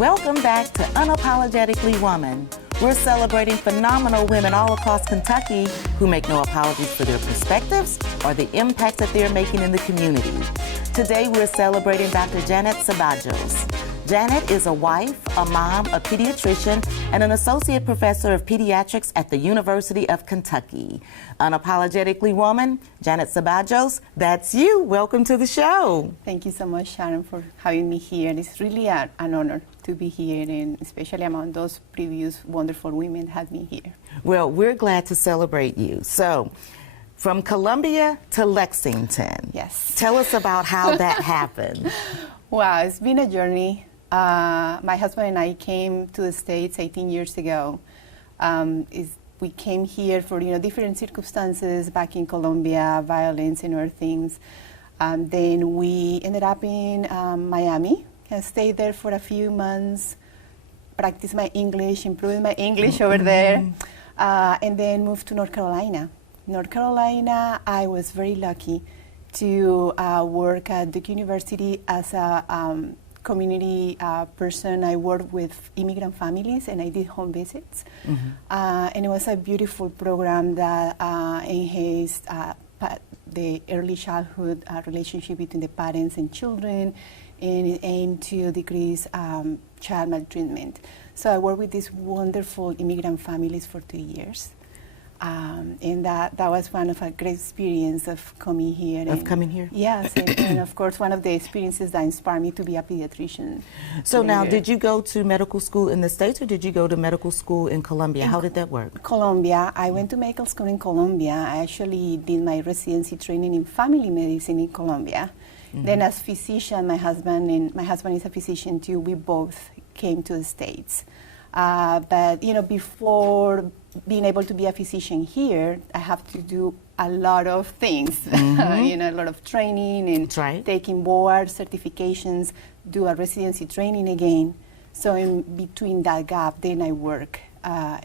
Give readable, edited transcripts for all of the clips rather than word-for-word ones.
Welcome back to Unapologetically Woman. We're celebrating phenomenal women all across Kentucky who make no apologies for their perspectives or the impact that they're making in the community. Today we're celebrating Dr. Janeth Ceballos. Janeth is a wife, a mom, a pediatrician, and an Associate Professor of Pediatrics at the University of Kentucky. Unapologetically Woman, Janeth Ceballos, that's you. Welcome to the show. Thank you so much, Sharon, for having me here. It's really an honor to be here, and especially among those previous wonderful women that had me here. Well, we're glad to celebrate you. So, from Columbia to Lexington. Yes. Tell us about how that happened. Wow, it's been a journey. My husband and I came to the States 18 years ago. We came here for different circumstances back in Colombia, violence and other things. Then we ended up in Miami. I stayed there for a few months, practiced my English, improved my English over there, and then moved to North Carolina. North Carolina, I was very lucky to work at Duke University as a community person. I worked with immigrant families and I did home visits. And it was a beautiful program that enhanced the early childhood relationship between the parents and children, and it aimed to decrease child maltreatment. So I worked with these wonderful immigrant families for 2 years. And that was one of a great experience of coming here. Yes, and of course one of the experiences that inspired me to be a pediatrician. So now, did you go to medical school in the States or did you go to medical school in Colombia? How did that work? Colombia. I went to medical school in Colombia. I actually did my residency training in family medicine in Colombia. Then as physician, my husband is a physician too, we both came to the States. But before being able to be a physician here, I have to do a lot of things, a lot of training and taking board certifications, do a residency training again. So in between that gap, then I work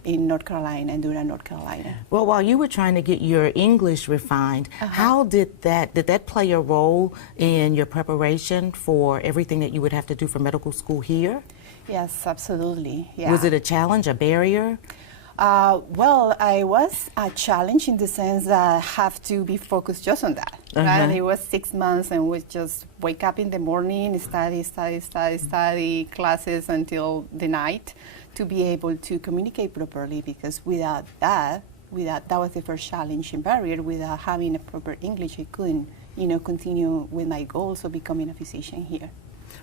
in North Carolina and Durham, North Carolina. Well, while you were trying to get your English refined, how did that play a role in your preparation for everything that you would have to do for medical school here? Yes, absolutely. Yeah. Was it a challenge, a barrier? Well, I was a challenge in the sense that I have to be focused just on that. Right? It was 6 months and we just wake up in the morning, study classes until the night to be able to communicate properly, because without that was the first challenge and barrier. Without having a proper English, I couldn't, continue with my goals of becoming a physician here.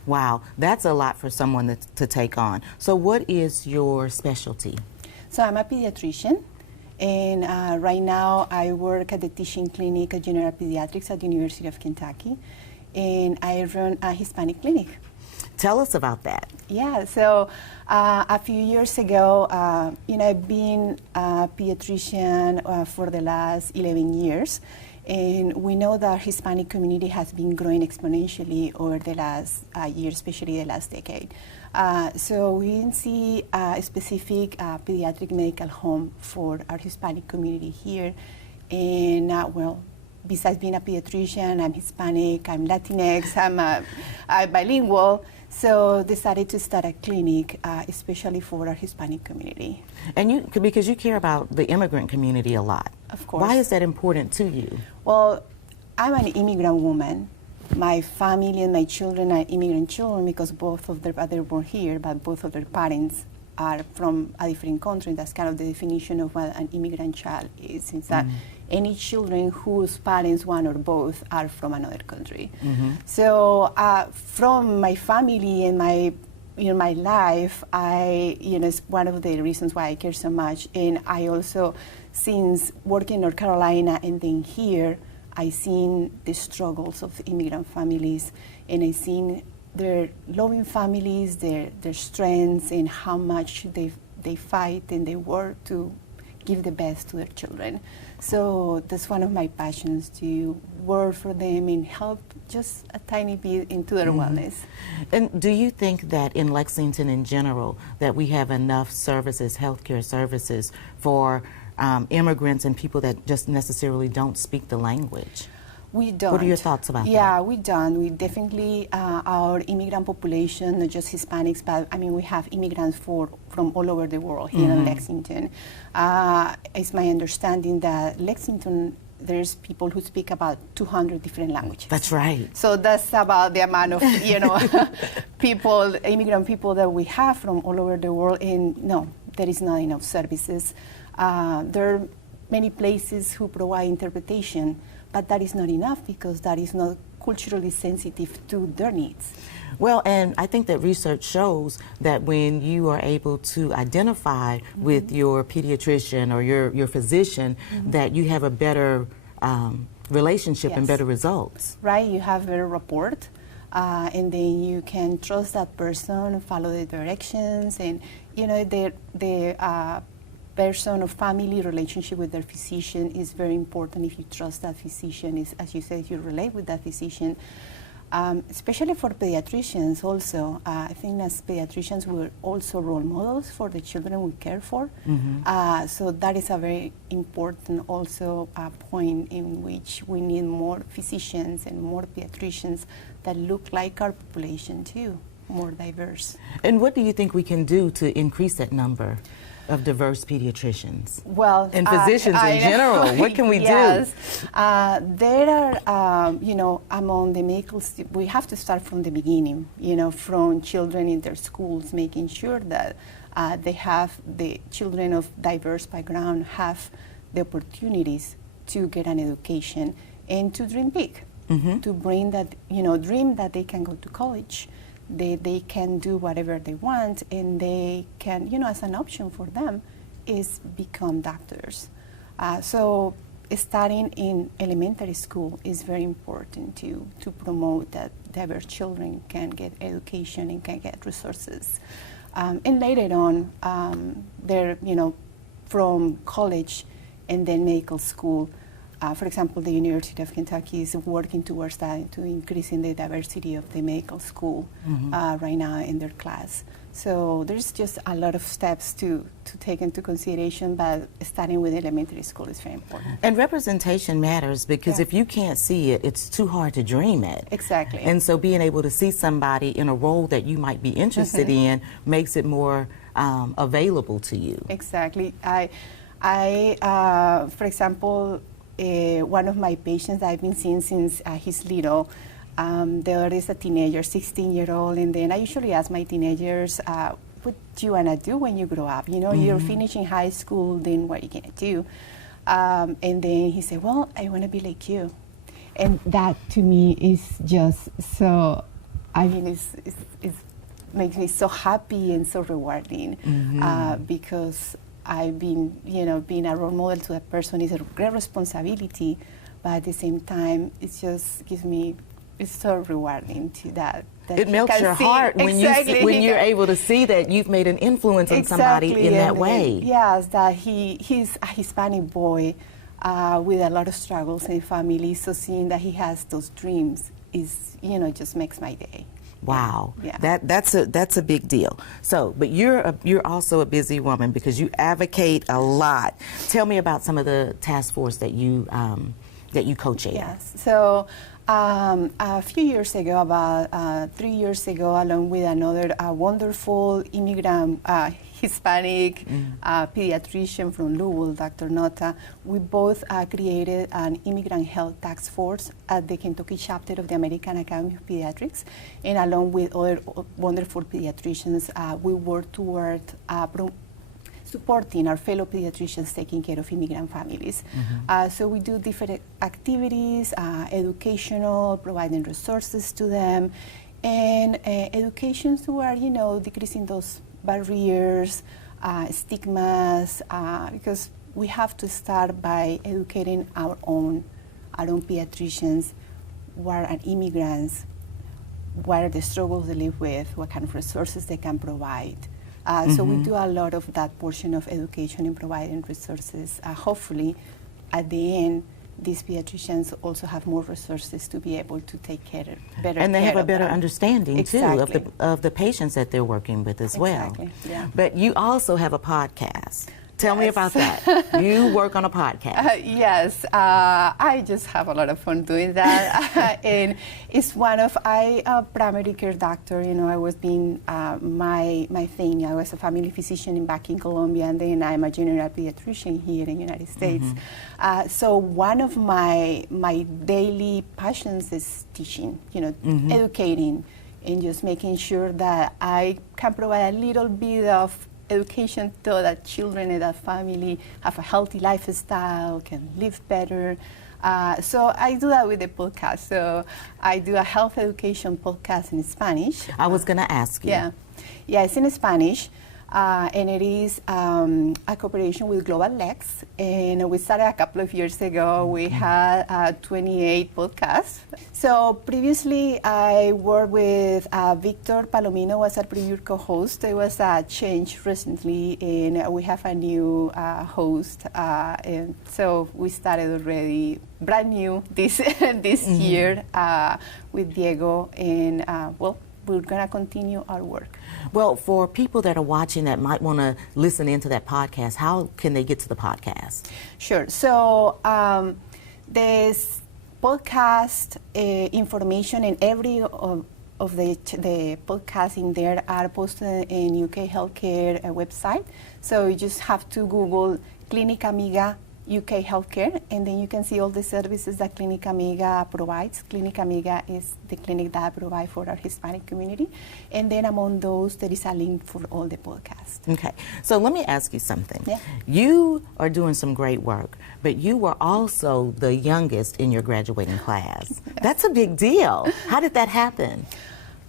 Wow, that's a lot for someone to take on. So what is your specialty? So I'm a pediatrician, and right now I work at the teaching clinic at General Pediatrics at the University of Kentucky, and I run a Hispanic clinic. Tell us about that. Yeah, so a few years ago, I've been a pediatrician for the last 11 years. And we know that our Hispanic community has been growing exponentially over the last year, especially the last decade. So we didn't see a specific pediatric medical home for our Hispanic community here. And besides being a pediatrician, I'm Hispanic, I'm Latinx, I'm bilingual. So decided to start a clinic, especially for our Hispanic community. And because you care about the immigrant community a lot. Of course. Why is that important to you? Well, I'm an immigrant woman. My family and my children are immigrant children because they're born here, but both of their parents are from a different country. That's kind of the definition of what an immigrant child is. It's that any children whose parents, one or both, are from another country. So from my family and my life, it's one of the reasons why I care so much. And I also, since working in North Carolina and then here, I've seen the struggles of immigrant families, and I've seen their loving families, their strengths, and how much they fight and they work to give the best to their children. So that's one of my passions, to work for them and help just a tiny bit into their wellness. And do you think that in Lexington in general that we have enough services, healthcare services, for immigrants and people that just necessarily don't speak the language? We don't. What are your thoughts about that? Yeah, we don't. We definitely, our immigrant population, not just Hispanics, but I mean, we have immigrants from all over the world here in Lexington. It's my understanding that Lexington, there's people who speak about 200 different languages. That's right. So that's about the amount of, people, immigrant people that we have from all over the world. And no, there is not enough services. There are many places who provide interpretation, but that is not enough because that is not culturally sensitive to their needs. Well, and I think that research shows that when you are able to identify with your pediatrician or your physician, that you have a better relationship and better results. Right, you have a rapport, and then you can trust that person, follow the directions, and the person or family relationship with their physician is very important. If you trust that physician, is, as you said, you relate with that physician. Especially for pediatricians also. I think as pediatricians we're also role models for the children we care for. So that is a very important also point in which we need more physicians and more pediatricians that look like our population too, more diverse. And what do you think we can do to increase that number of diverse pediatricians? Well, and physicians in general, what can we do? There are, among the medical, we have to start from the beginning, from children in their schools, making sure that the children of diverse background have the opportunities to get an education and to dream big, to bring that, dream that they can go to college. They can do whatever they want, and they can, as an option for them, is become doctors. So starting in elementary school is very important to promote that diverse children can get education and can get resources. And later on, they're, from college and then medical school. For example, the University of Kentucky is working towards that, to increasing the diversity of the medical school right now in their class. So there's just a lot of steps to take into consideration, but starting with elementary school is very important. And representation matters because if you can't see it, it's too hard to dream it. Exactly. And so being able to see somebody in a role that you might be interested in makes it more available to you. Exactly. For example, one of my patients that I've been seeing since he's little, there is a teenager, 16-year-old, and then I usually ask my teenagers, what do you want to do when you grow up? You're finishing high school, then what are you going to do? And then he said, well, I want to be like you. And that to me is just so, it makes me so happy and so rewarding because I've been, being a role model to a person is a great responsibility, but at the same time, it just gives me, it's so rewarding to that it melts your heart when you're able to see that you've made an influence on somebody in that way. Yes, that he's a Hispanic boy with a lot of struggles in family, so seeing that he has those dreams is, just makes my day. Wow, yeah. That's a big deal. So, but you're also a busy woman because you advocate a lot. Tell me about some of the task force that you co-chair. Yes. So a few years ago, about 3 years ago, along with another wonderful immigrant Hispanic pediatrician from Louisville, Dr. Nota, we both created an immigrant health task force at the Kentucky chapter of the American Academy of Pediatrics, and along with other wonderful pediatricians, we work toward supporting our fellow pediatricians taking care of immigrant families. So we do different activities, educational, providing resources to them, and education toward, decreasing those barriers, stigmas, because we have to start by educating our own pediatricians, what are immigrants, what are the struggles they live with, what kind of resources they can provide. So we do a lot of that portion of education and providing resources. Hopefully, at the end, these pediatricians also have more resources to be able to take care better. And they care have a of better them. understanding Exactly. too of the patients that they're working with as well. Exactly. Yeah. But you also have a podcast. Tell me about that. You work on a podcast. Yes, I just have a lot of fun doing that. And it's I'm a primary care doctor. You know, I was being my thing. I was a family physician back in Colombia, and then I'm a general pediatrician here in the United States. So one of my daily passions is teaching, you know, educating, and just making sure that I can provide a little bit of education so that children and that family have a healthy lifestyle, can live better. So I do that with the podcast. So I do a health education podcast in Spanish. I was going to ask you. Yeah, it's in Spanish. And it is a cooperation with Global Lex. And we started a couple of years ago. We had 28 podcasts. So previously, I worked with Victor Palomino was our previous co-host. There was a change recently, and we have a new host. And so we started already brand new this year with Diego. And well, we're going to continue our work. Well, for people that are watching that might want to listen into that podcast, how can they get to the podcast? Sure. So there's podcast information, and every of the podcasts in there are posted in UK Healthcare website. So you just have to Google Clinic Amiga UK Healthcare, and then you can see all the services that Clinic Amiga provides. Clinic Amiga is the clinic that I provide for our Hispanic community. And then among those, there is a link for all the podcasts. Okay. So let me ask you something. Yeah. You are doing some great work, but you were also the youngest in your graduating class. Yes. That's a big deal. How did that happen?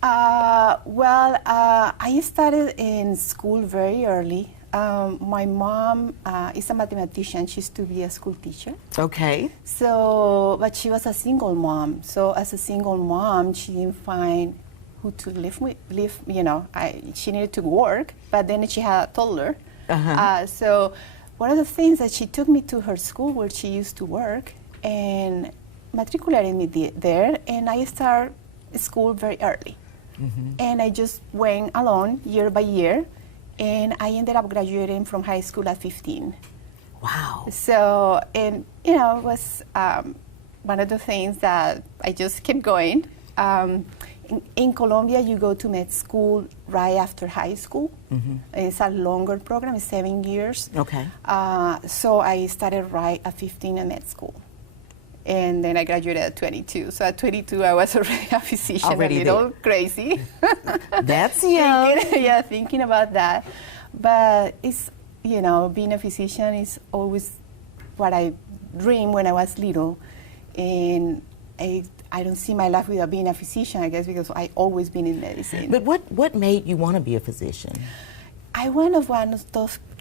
I started in school very early. My mom is a mathematician. She used to be a school teacher. Okay. So, but she was a single mom. So as a single mom, she didn't find who to live with. You know, she needed to work, but then she had a toddler. So one of the things that she took me to her school where she used to work and matriculated me there, and I started school very early. And I just went along year by year. And I ended up graduating from high school at 15. Wow. So, and you know, it was one of the things that I just kept going. In Colombia, you go to med school right after high school. It's a longer program, it's 7 years. Okay. So I started right at 15 in med school. And then I graduated at 22. So at 22, I was already a physician, a little crazy. That's young. Thinking about that. But it's, you know, being a physician is always what I dreamed when I was little. And I don't see my life without being a physician, I guess, because I've always been in medicine. But what made you want to be a physician? I was one of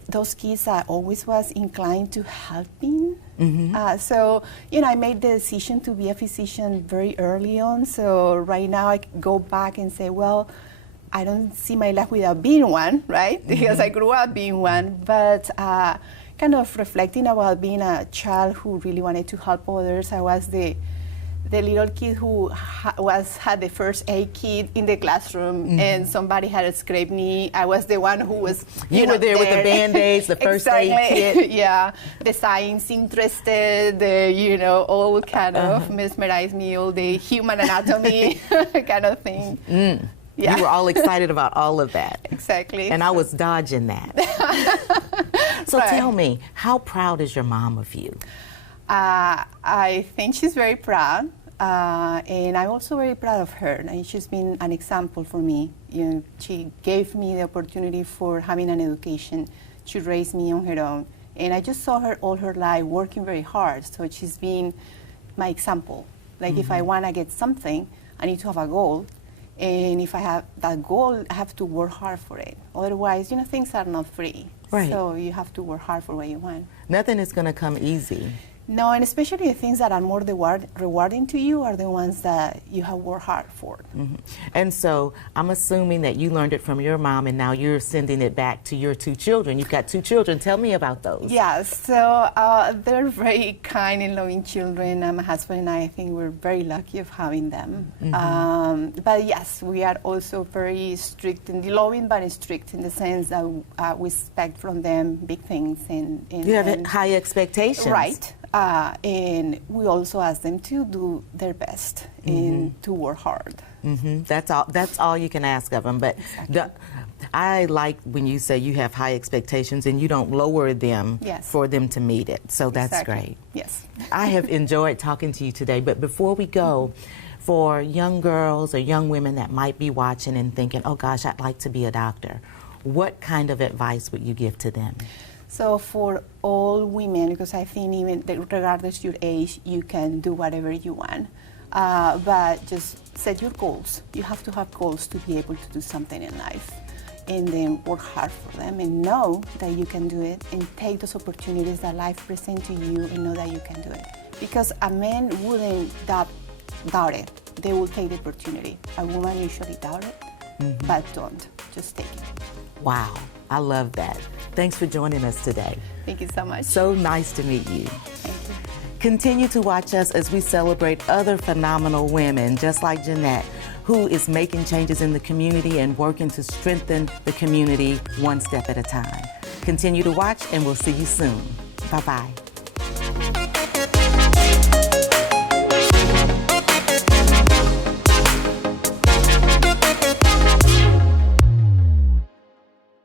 those kids that always was inclined to helping. So, you know, I made the decision to be a physician very early on. So right now I go back and say, well, I don't see my life without being one, right? Because I grew up being one. But kind of reflecting about being a child who really wanted to help others, I was the little kid who had the first aid kit in the classroom, and somebody had a scraped knee. I was the one who was, you were there with the Band-Aids, the first aid kit. Yeah, the science interested, you know, all kind of mesmerized me, all the human anatomy kind of thing. Yeah. You were all excited about all of that. Exactly. And I was dodging that. So tell me, how proud is your mom of you? I think she's very proud. And I'm also very proud of her. And she's been an example for me. You know, she gave me the opportunity for having an education. She raised me on her own. And I just saw her all her life working very hard. So she's been my example. Like if I want to get something, I need to have a goal. And if I have that goal, I have to work hard for it. Otherwise, you know, things are not free. Right. So you have to work hard for what you want. Nothing is going to come easy. No, and especially the things that are more rewarding to you are the ones that you have worked hard for. Mm-hmm. And so I'm assuming that you learned it from your mom and now you're sending it back to your 2 children. You've got 2 children. Tell me about those. Yes, so they're very kind and loving children. My husband and I think we're very lucky of having them. Mm-hmm. But yes, we are also very strict and loving, but strict in the sense that we expect from them big things. You have high expectations. Right. And we also ask them to do their best and to work hard. Mm-hmm. That's all you can ask of them. But Exactly. I like when you say you have high expectations and you don't lower them for them to meet it. So that's Exactly. great. Yes. I have enjoyed talking to you today. But before we go, for young girls or young women that might be watching and thinking, oh gosh, I'd like to be a doctor, what kind of advice would you give to them? So for all women, because I think even regardless your age, you can do whatever you want. But just set your goals. You have to have goals to be able to do something in life. And then work hard for them and know that you can do it and take those opportunities that life presents to you and know that you can do it. Because a man wouldn't doubt it. They will take the opportunity. A woman usually doubt it, but don't. Just take it. Wow, I love that. Thanks for joining us today. Thank you so much. So nice to meet you. Thank you. Continue to watch us as we celebrate other phenomenal women just like Janeth, who is making changes in the community and working to strengthen the community one step at a time. Continue to watch and we'll see you soon. Bye-bye.